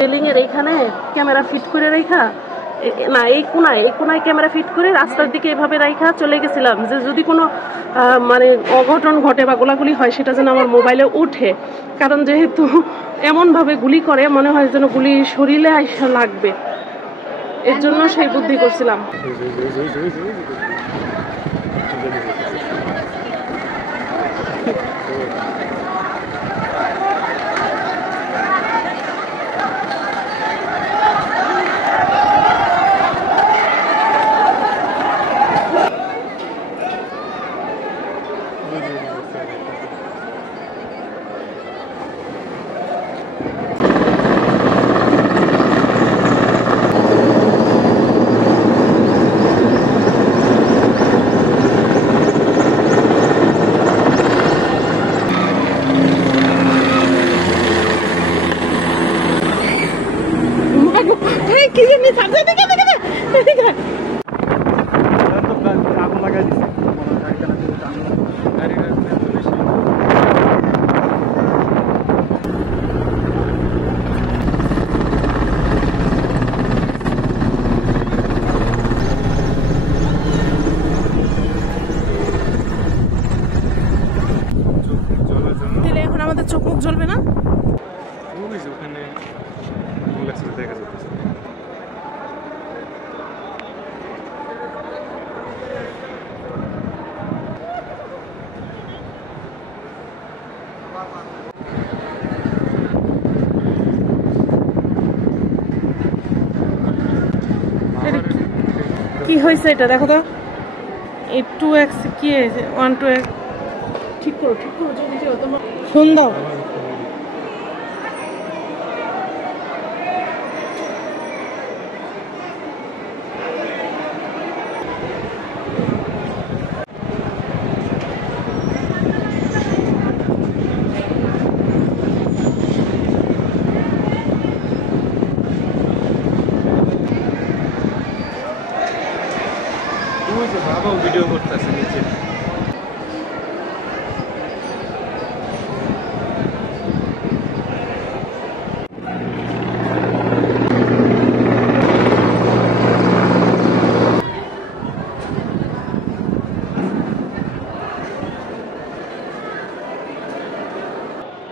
Railing এর এইখানে camera fit করে রেখা, না এই কোনায় ক্যামেরা ফিট করে রাস্তার দিকে এভাবে রাইখা চলে গেছিলাম যে যদি কোনো মানে অঘটন ঘটে বা গোলাগুলি হয় সেটা যেন আমার মোবাইলে উঠে, কারণ যেহেতু এমন ভাবে গুলি করে মনে হয় যেন গুলি শরীরে আইসা লাগবে, এর জন্য সেই বুদ্ধি করছিলাম। কি জানি এখন আমাদের চোখ মুখ জ্বলবে না? ওখানে দেখা যাচ্ছে। কি হয়েছে এটা দেখো তো, এই 2x কি হয়েছে, 1 2x ঠিক করো যদি তোমার ফোন দাও। ভিডিও করতেছে নিচে।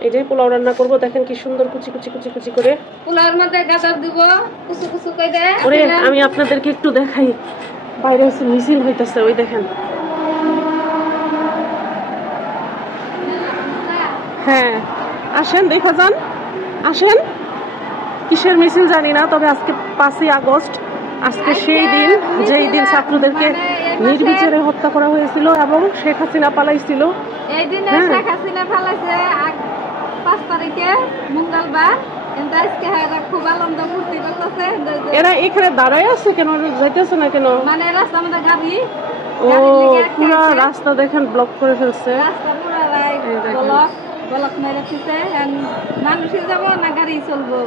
এই যে পোলাও রান্না করবো, দেখেন কি সুন্দর কুচি করে পোলাওর মধ্যে গাজর দিব, কুচু করে। ওরে আমি আপনাদেরকে একটু দেখাই, বাইরে মিছিল হইতেছে, ওই দেখেন। হ্যাঁ আসেন দেখা যান, আসেন। কিসের মিছিল জানি না, তবে আজকে 5ই আগস্ট, আজকে সেই দিন যেই দিন ছাত্রদেরকে নির্বিচারে হত্যা করা হয়েছিল এবং শেখ হাসিনা পালাইছিল। এই দিনে শেখ হাসিনা পালাইছে 5 তারিখে মঙ্গলবার, কিন্তু আজকে খুব আনন্দ ফুর্তি করতেছে। এরা এখানে দাঁড়ায় আছে কেন, যাইতেছে না কেন? মানে রাস্তা আমাদের গাড়ি, ও পুরো রাস্তা দেখেন ব্লক করে ফেলছে, রাস্তা পুরো ব্লক মেরে দিচ্ছে। মানুষই যাব না গাড়ি চলবো,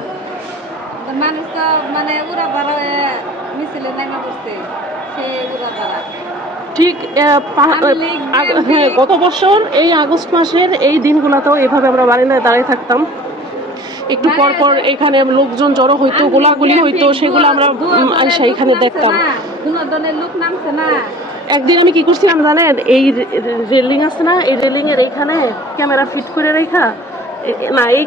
মানুষ তো মানে উড়া পাড়া মিছিলে নেমে বসছে, সে উড়া পাড়া। ঠিক গত বছর এই আগস্ট মাসের এই দিনগুলোতেও এভাবে আমরা বারান্দায় দাঁড়িয়ে থাকতাম, একটু পর পর এখানে লোকজন জড়ো হইতো, গোলাগুলি হইতো, সেগুলো আমরা এখানে দেখতাম। লোক নামছে না। একদিন আমি কি করছিলাম জানেন, এই রেলিং আছে না, এই রেলিং এর এইখানে ক্যামেরা ফিট করে রেখা, না এই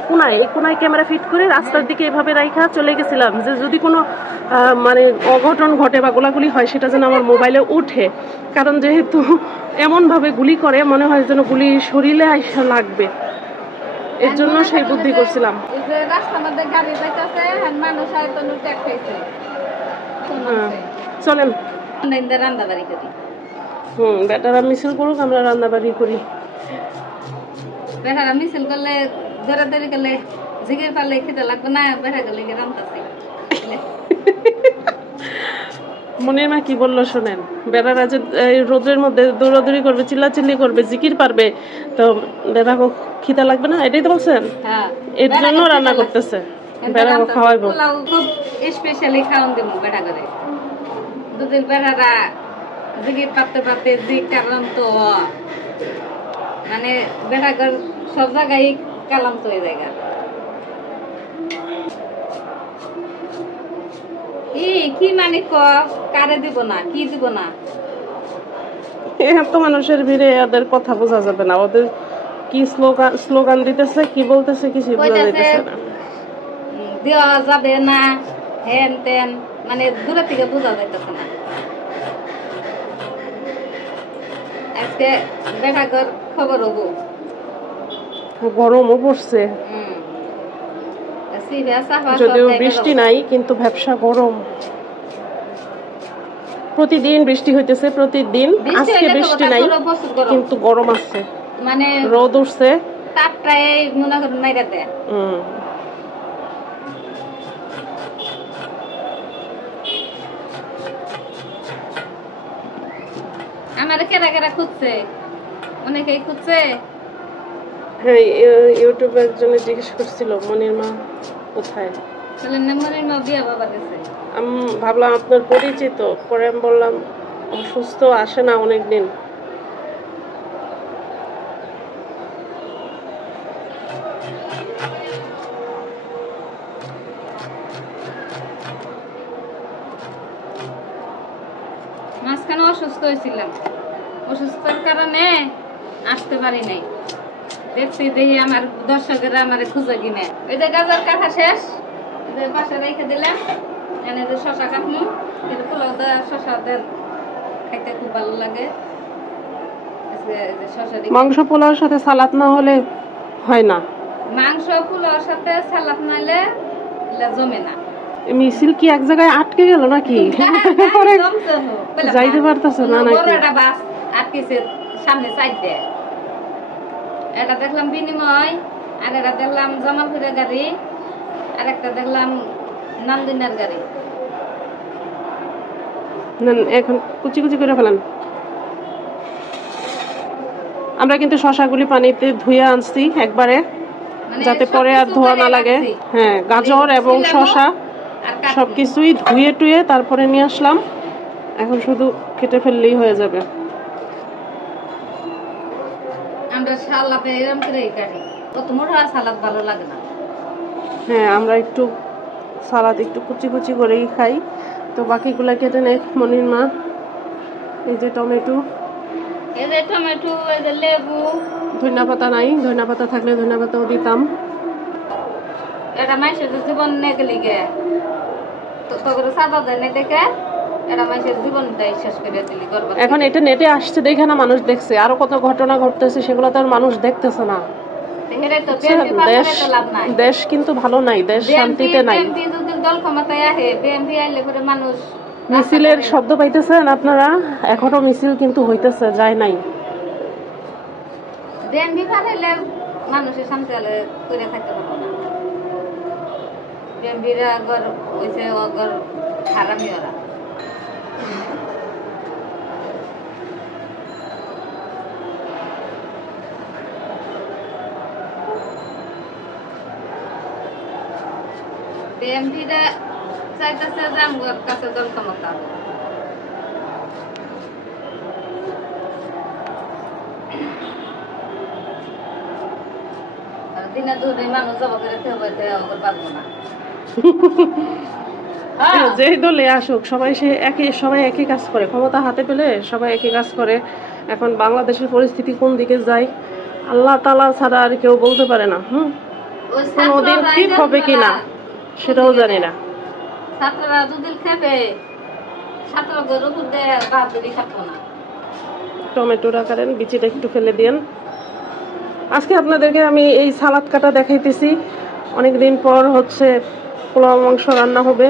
কোনায় ক্যামেরা ফিট করে রাস্তার দিকে এভাবে রাইখা চলে গেছিলাম যে যদি কোনো মানে অঘটন ঘটে বা গোলাগুলি হয় সেটা যেন আমার মোবাইলে উঠে, কারণ যেহেতু এমন ভাবে গুলি করে মনে হয় যেন গুলি শরীরে আইসা লাগবে, এর জন্য সেই বুদ্ধি করছিলাম। চলেন বেটারা মিছিল করুক, আমরা রান্না বাড়ি করি। বেটারা মিছিল করলে দৌড়াদৌড়ি করলে জিগের পারলে খেতে লাগবে না, বেটা গেলে রান্তাছি। মনের মা কি বললো শোনেন, বেটারা যে রোদের মধ্যে দৌড়াদৌড়ি করবে, চিল্লাচিল্লি করবে, জিকির পারবে, তো বেটা খিদা লাগবে না, এটাই তো বলছেন। এর জন্য রান্না করতেছে, বেটা খাওয়াইবো। খুব স্পেশালি খাওয়ান দিব বেটা করে, দুদিন বেটারা জিগির পারতে পারতে জিগ কারণ তো মানে বেটা সব জায়গায় কালাম তো এই জায়গা। কি মানে কারে দিব না কি দিব না এত মানুষের ভিড়ে এদের কথা বোঝা যাবে না, ওদের কি স্লোগান দিতেছে কি বলতেছে কিছু বোঝা যাইতেছে না। দেওয়া যাবে না হেন তেন মানে দূরে থেকে বোঝা যাইতেছে না। আজকে দেখা কর খবর হবো গরমও পড়ছে, যদিও বৃষ্টি নাই কিন্তু ব্যবসা গরম। প্রতিদিন বৃষ্টি হইতেছে প্রতিদিন, আজকে বৃষ্টি নাই কিন্তু গরম আছে, মানে রোদ উঠছে তাপটাই মনে করেন নাই রাতে। আমার কেরা কেরা খুঁজছে, অনেকেই খুঁজছে। হ্যাঁ, ইউটিউবে একজনে জিজ্ঞেস করছিল মনির মা কোথায়, মনির মা বিয়া বাবা গেছে। আমি ভাবলাম আপনার পরিচিত, পরে আমি বললাম অসুস্থ, আসে না অনেকদিন। মাঝখানে অসুস্থ হয়েছিলাম, অসুস্থতার কারণে আসতে পারি নাই। দেখছি দেখি আমার দর্শকেরা আমার খুঁজে কিনে। ওই যে গাজর কাটা শেষ, পাশে রেখে দিলাম, এনে যে শশা কাটমু, পোলাও দেওয়া শশা দেন খাইতে খুব ভালো লাগে। মাংস পোলাওর সাথে সালাদ না হলে হয় না, মাংস পোলাওর সাথে সালাদ না হলে জমে না। মিছিল কি এক জায়গায় আটকে গেল নাকি? যাইতে পারতেছে না নাকি? বাস আটকেছে সামনে সাইডে। এটা দেখলাম বিনিময়, আর এটা দেখলাম জামালপুরের গাড়ি, আর একটা দেখলাম নান্দিনার গাড়ি। এখন কুচি কুচি করে ফেলান। আমরা কিন্তু শশাগুলি পানিতে ধুয়ে আনছি একবারে, যাতে পরে আর ধোয়া না লাগে। হ্যাঁ, গাজর এবং শশা সবকিছুই ধুয়ে টুয়ে তারপরে নিয়ে আসলাম, এখন শুধু কেটে ফেললেই হয়ে যাবে। আমরা সালাদে এরকম করেই কাটি, কত মোটা সালাদ ভালো লাগে না। হ্যাঁ, আমরা একটু সালাদ একটু কুচি কুচি করেই খাই। তো বাকিগুলা কেটে নেই মনির মা। এই যে টমেটো, এই যে টমেটো, এই যে লেবু, ধনিয়া পাতা নাই, ধনিয়া পাতা থাকলে ধনিয়া পাতাও দিতাম। এটা মাইসের জীবন নিয়ে গেলি গে তোর সাদা দেয় না দেখে, এটা মাইসের জীবনটাই শেষ করে দিলি। এখন এটা নেটে আসছে দেখে না মানুষ দেখছে, আরো কত ঘটনা ঘটতেছে সেগুলো তো আর মানুষ দেখতেছে না। দেশ কিন্তু ভালো নাই, দেশ শান্তিতে নাই। দল ক্ষমতায় আহে, বিএনপি আইলে করে মানুষ। মিছিলের শব্দ পাইতেছেন আপনারা? এখনো মিছিল কিন্তু হইতেছে, যায় নাই। বিএনপি পাঠাইলে মানুষের শান্তি করে থাকতে পারবো না। বিএনপির আগর হয়েছে অগর হারামি ওরা। বিএনপিরা চাইতেছে যে আমার কাছে দল ক্ষমতা। দিনে দুধে মানুষ জবা করে পারবো না। যে দলে আসুক সবাই সবাই একই কাজ করে, ক্ষমতা হাতে পেলে সবাই একই কাজ করে। এখন বাংলাদেশের পরিস্থিতি কোন দিকে যায় আল্লাহ তাআলা ছাড়া আর কেউ বলতে পারে না। কোনদিন ঠিক হবে কিনা সেটাও জানি না। ছাত্ররা দুদিন খেবে, ছাত্রদের উপর দিয়ে বাহাদুরি খাবো না। টমেটোটা কাটেন, বিচিটা একটু ফেলে দিন। আজকে আপনাদেরকে আমি এই সালাদ কাটা দেখাইতেছি। অনেকদিন পর হচ্ছে পোলাও মাংস রান্না হবে,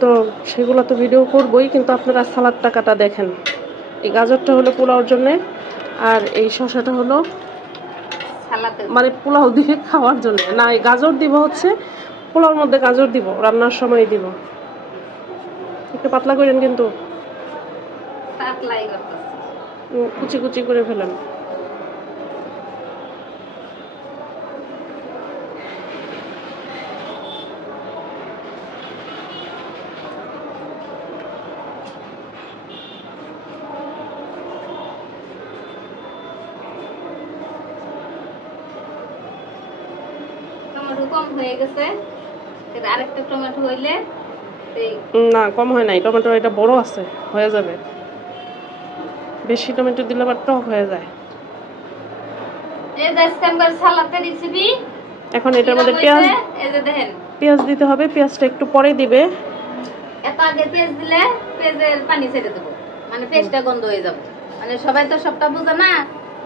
তো সেগুলো তো ভিডিও করবই, কিন্তু আপনারা সালাদটা কাটা দেখেন। এই গাজরটা হলো পোলাওর জন্য, আর এই শসাটা হলো মানে পোলাও দিয়ে খাওয়ার জন্য না। এই গাজর দিব হচ্ছে পোলাওর মধ্যে, গাজর দিব রান্নার সময় দিব। একটু পাতলা করেন কিন্তু, কুচি কুচি করে ফেলেন। টমেটো কম হয়ে গেছে, আরেকটা টমেটো হইলে না কম হয় নাই, টমেটো এটা বড় আছে, হয়ে যাবে। বেশি টমেটো দিলে আবার টক হয়ে যায়। এই যে স্ট্যাম্বার সালাদের রেসিপি। এখন এটার মধ্যে পেঁয়াজ, এই যে দেখেন পেঁয়াজ দিতে হবে। পেঁয়াজটা একটু পরে দিবে। এত আগে পেঁয়াজ দিলে পেঁয়াজের পানি ছেড়ে দেবো, মানে পেঁয়াজটা গন্ধ হয়ে যাবে। মানে সবাই তো সবটা বুঝে না,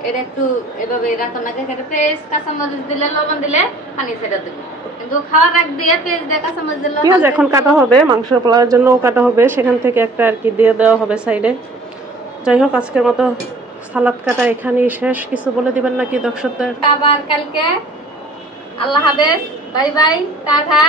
এটা একটু এভাবে রাখো না। পেঁয়াজ কাঁচামরিচ দিলে, লবণ দিলে পানি ছেড়ে দেবো, কিন্তু খাওয়ার আগ দিয়ে পেঁয়াজ দিয়ে কাঁচামরিচ দিলে। পেঁয়াজ এখন কাটা হবে, মাংসের পোলাওয়ের জন্য কাটা হবে, সেখান থেকে একটা আর কি দিয়ে দেওয়া হবে সাইডে। যাই হোক, আজকের মতো সালাদ কাটা এখানেই শেষ। কিছু বলে দিবেন নাকি দর্শকদের? আবার কালকে। আল্লাহ হাফেজ, বাই বাই, টাটা।